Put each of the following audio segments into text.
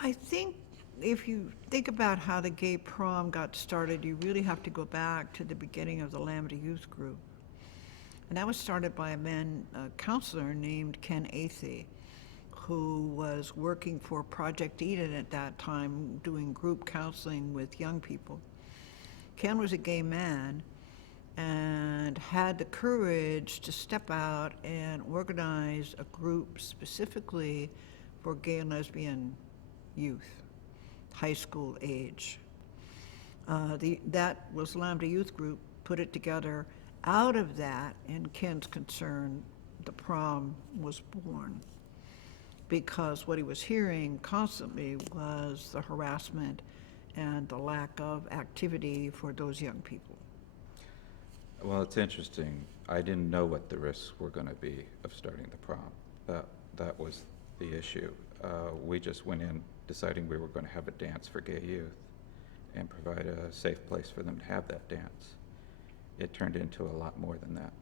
I think if you think about how the gay prom got started, you really have to go back to the beginning of the Lambda Youth Group. And that was started by a counselor named Ken Athey, who was working for Project Eden at that time, doing group counseling with young people. Ken was a gay man and had the courage to step out and organize a group specifically for gay and lesbian youth, high school age. That was Lambda Youth Group, put it together. Out of that, in Ken's concern, the prom was born, because what he was hearing constantly was the harassment and the lack of activity for those young people. Well, it's interesting. I didn't know what the risks were going to be of starting the prom. That was the issue. We just went in deciding we were going to have a dance for gay youth and provide a safe place for them to have that dance. It turned into a lot more than that.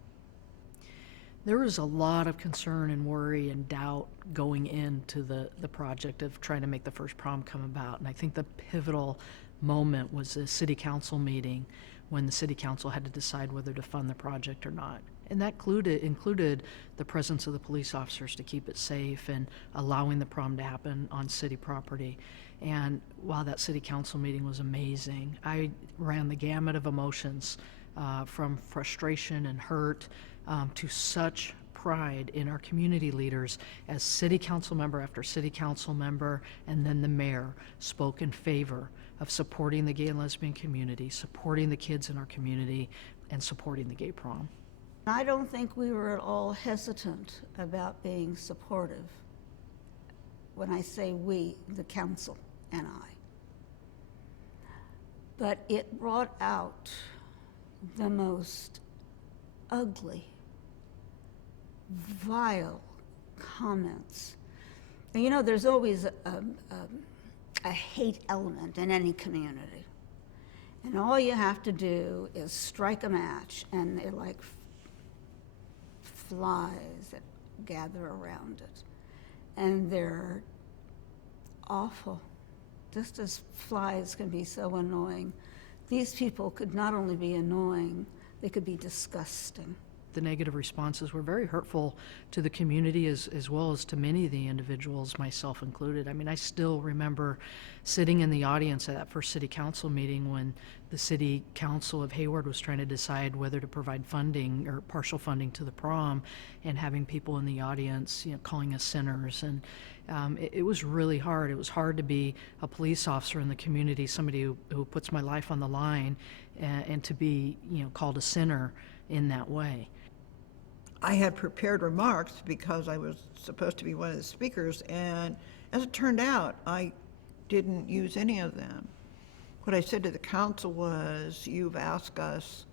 There was a lot of concern and worry and doubt going into the project of trying to make the first prom come about. And I think the pivotal moment was the city council meeting when the city council had to decide whether to fund the project or not. And that included the presence of the police officers to keep it safe and allowing the prom to happen on city property. And while that city council meeting was amazing, I ran the gamut of emotions, from frustration and hurt to such pride in our community leaders as city council member after city council member and then the mayor spoke in favor of supporting the gay and lesbian community, supporting the kids in our community, and supporting the gay prom. I don't think we were at all hesitant about being supportive. When I say we, the council and I. But it brought out the most ugly, vile comments. And you know, there's always a hate element in any community. And all you have to do is strike a match, and they're like flies that gather around it. And they're awful. Just as flies can be so annoying, these people could not only be annoying, they could be disgusting. The negative responses were very hurtful to the community as well as to many of the individuals, myself included. I mean, I still remember sitting in the audience at that first city council meeting when the city council of Hayward was trying to decide whether to provide funding or partial funding to the prom, and having people in the audience, calling us sinners. And it was really hard. It was hard to be a police officer in the community, somebody who puts my life on the line, and to be, called a sinner in that way. I had prepared remarks because I was supposed to be one of the speakers, and as it turned out, I didn't use any of them. What I said to the council was, you've asked us,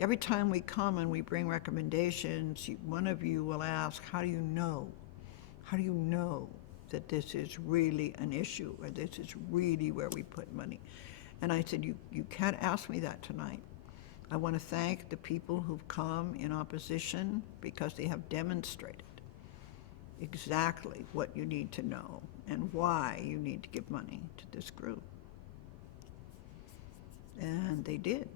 every time we come and we bring recommendations, one of you will ask, how do you know? How do you know that this is really an issue, or this is really where we put money? And I said, you can't ask me that tonight. I want to thank the people who've come in opposition because they have demonstrated exactly what you need to know and why you need to give money to this group. And they did.